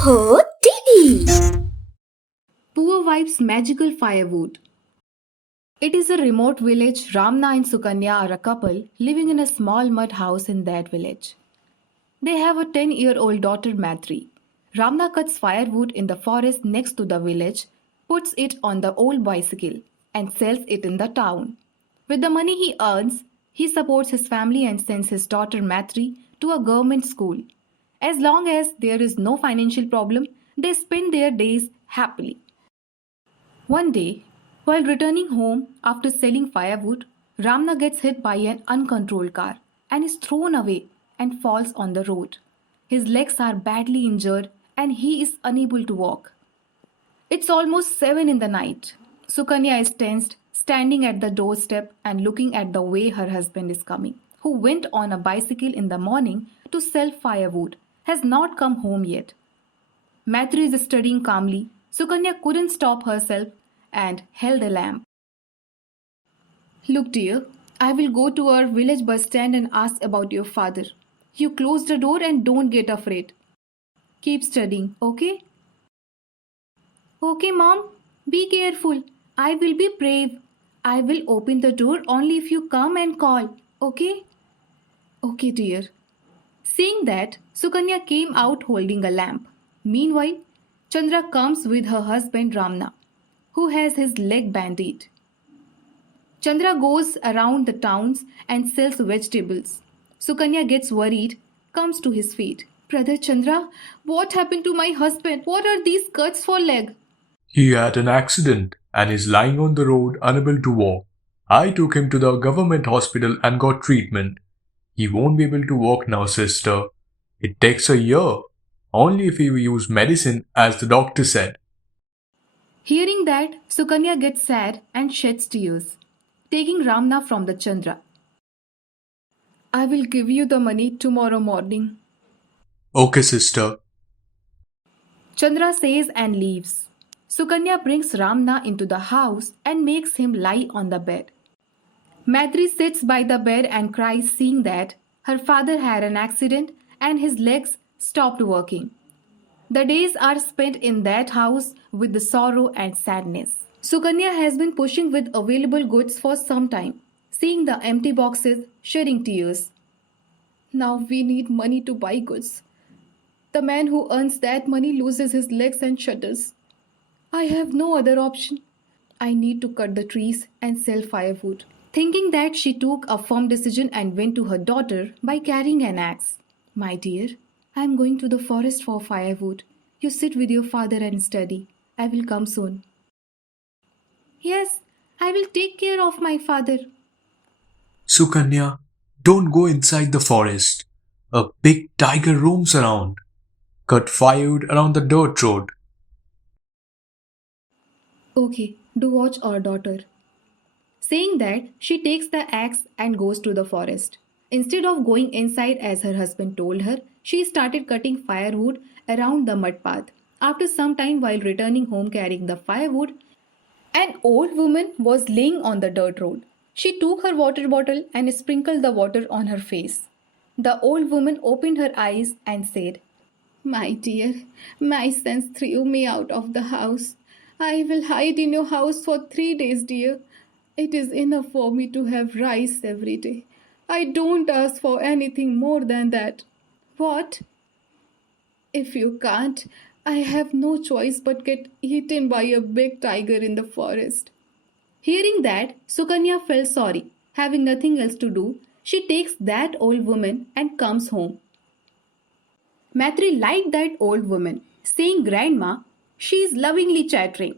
Oho, TV! Poor Wife's Magical Firewood. It is a remote village. Ramna and Sukanya are a couple living in a small mud house in that village. They have a 10-year-old daughter, Matri. Ramna cuts firewood in the forest next to the village, puts it on the old bicycle, and sells it in the town. With the money he earns, he supports his family and sends his daughter, Matri, to a government school. As long as there is no financial problem, they spend their days happily. One day, while returning home after selling firewood, Ramna gets hit by an uncontrolled car and is thrown away and falls on the road. His legs are badly injured and he is unable to walk. It's almost 7 in the night. Sukanya is tensed, standing at the doorstep and looking at the way her husband is coming, who went on a bicycle in the morning to sell firewood, has not come home yet. Matthew is studying calmly. Sukanya couldn't stop herself and held a lamp. Look, dear, I will go to our village bus stand and ask about your father. You close the door and don't get afraid. Keep studying, okay? Okay, Mom. Be careful. I will be brave. I will open the door only if you come and call, okay? Okay, dear. Seeing that, Sukanya came out holding a lamp. Meanwhile, Chandra comes with her husband Ramna, who has his leg bandaged. Chandra goes around the towns and sells vegetables. Sukanya gets worried, comes to his feet. Brother Chandra, what happened to my husband? What are these cuts for leg? He had an accident and is lying on the road unable to walk. I took him to the government hospital and got treatment. He won't be able to walk now, sister. It takes a year. Only if you use medicine as the doctor said. Hearing that, Sukanya gets sad and sheds tears, taking Ramna from the Chandra. I will give you the money tomorrow morning, Okay, sister. Chandra says and leaves. Sukanya brings Ramna into the house and makes him lie on the bed. Madri sits by the bed and cries, seeing that her father had an accident and his legs stopped working. The days are spent in that house with the sorrow and sadness. Sukanya has been pushing with available goods for some time, seeing the empty boxes, shedding tears. Now we need money to buy goods. The man who earns that money loses his legs and shudders. I have no other option. I need to cut the trees and sell firewood. Thinking that, she took a firm decision and went to her daughter by carrying an axe. My dear, I am going to the forest for firewood. You sit with your father and study. I will come soon. Yes, I will take care of my father. Sukanya, don't go inside the forest. A big tiger roams around. Cut firewood around the dirt road. Okay, do watch our daughter. Saying that, she takes the axe and goes to the forest. Instead of going inside as her husband told her, she started cutting firewood around the mud path. After some time, while returning home carrying the firewood, an old woman was laying on the dirt road. She took her water bottle and sprinkled the water on her face. The old woman opened her eyes and said, My dear, my sons threw me out of the house. I will hide in your house for 3 days, dear. It is enough for me to have rice every day. I don't ask for anything more than that. What? If you can't, I have no choice but get eaten by a big tiger in the forest. Hearing that, Sukanya felt sorry. Having nothing else to do, she takes that old woman and comes home. Matri liked that old woman, saying Grandma, she is lovingly chattering.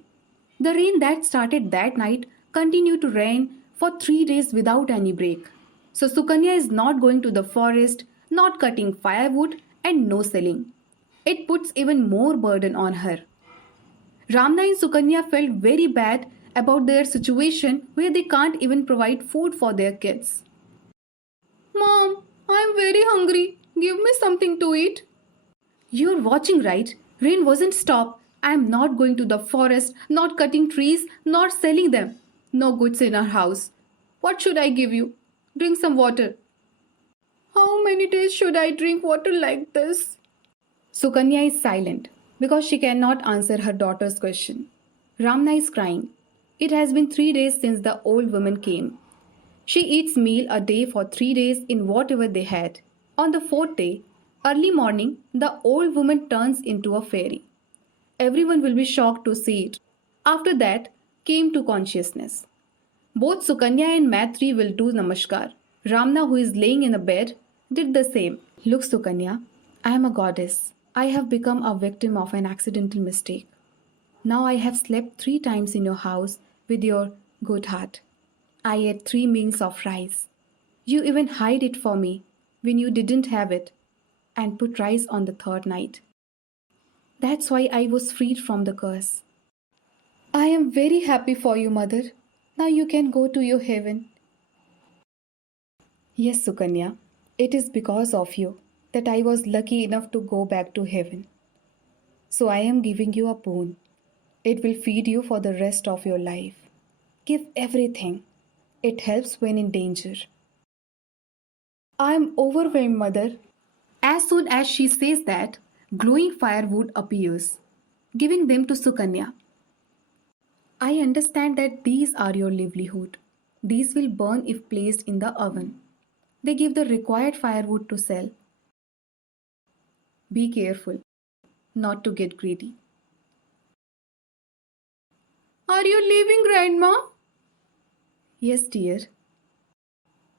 The rain that started that night continued to rain for 3 days without any break. So Sukanya is not going to the forest, not cutting firewood, and no selling. It puts even more burden on her. Ramna and Sukanya felt very bad about their situation where they can't even provide food for their kids. Mom, I'm very hungry. Give me something to eat. You're watching, right? Rain wasn't stopped. I am not going to the forest, not cutting trees, not selling them. No goods in our house. What should I give you? Drink some water. How many days should I drink water like this? Sukanya is silent. because she cannot answer her daughter's question. Ramna is crying. It has been 3 days since the old woman came. She eats meal a day for 3 days in whatever they had. On the fourth day, early morning, the old woman turns into a fairy. Everyone will be shocked to see it. After that, came to consciousness. Both Sukanya and Maitri will do namaskar. Ramna, who is laying in a bed, did the same. Look, Sukanya, I am a goddess. I have become a victim of an accidental mistake. Now I have slept 3 times in your house with your good heart. I ate 3 meals of rice. You even hid it for me when you didn't have it and put rice on the third night. That's why I was freed from the curse. I am very happy for you, mother. Now you can go to your heaven. Yes, Sukanya, it is because of you that I was lucky enough to go back to heaven. So I am giving you a boon. It will feed you for the rest of your life. Give everything. It helps when in danger. I am overwhelmed, mother. As soon as she says that, glowing firewood appears, giving them to Sukanya. I understand that these are your livelihood. These will burn if placed in the oven. They give the required firewood to sell. Be careful not to get greedy. Are you leaving, Grandma? Yes, dear.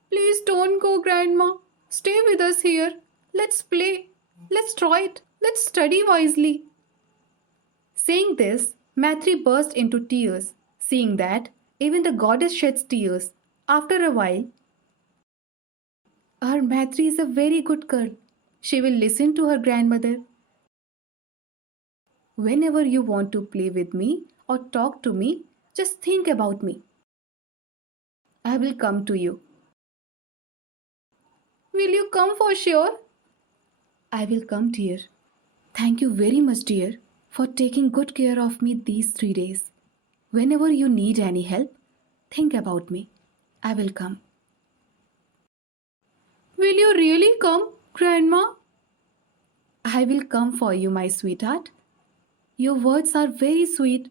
Please don't go, Grandma. Stay with us here. Let's play. Let's try it. Let's study wisely. Saying this, Maitri burst into tears, seeing that even the goddess sheds tears. After a while, our Maitri is a very good girl. She will listen to her grandmother. Whenever you want to play with me or talk to me, just think about me. I will come to you. Will you come for sure? I will come, dear. Thank you very much, dear, for taking good care of me these 3 days. Whenever you need any help, think about me. I will come. Will you really come, Grandma? I will come for you, my sweetheart. Your words are very sweet.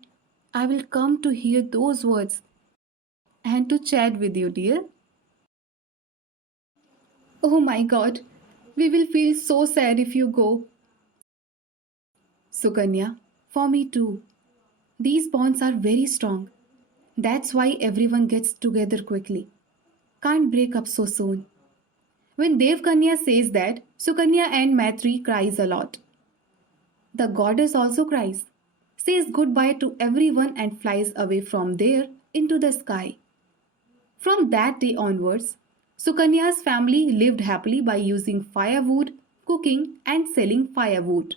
I will come to hear those words and to chat with you, dear. Oh my God, we will feel so sad if you go. Sukanya, for me too. These bonds are very strong. That's why everyone gets together quickly. Can't break up so soon. When Devkanya says that, Sukanya and Maitri cries a lot. The goddess also cries, says goodbye to everyone and flies away from there into the sky. From that day onwards, Sukanya's family lived happily by using firewood, cooking, and selling firewood.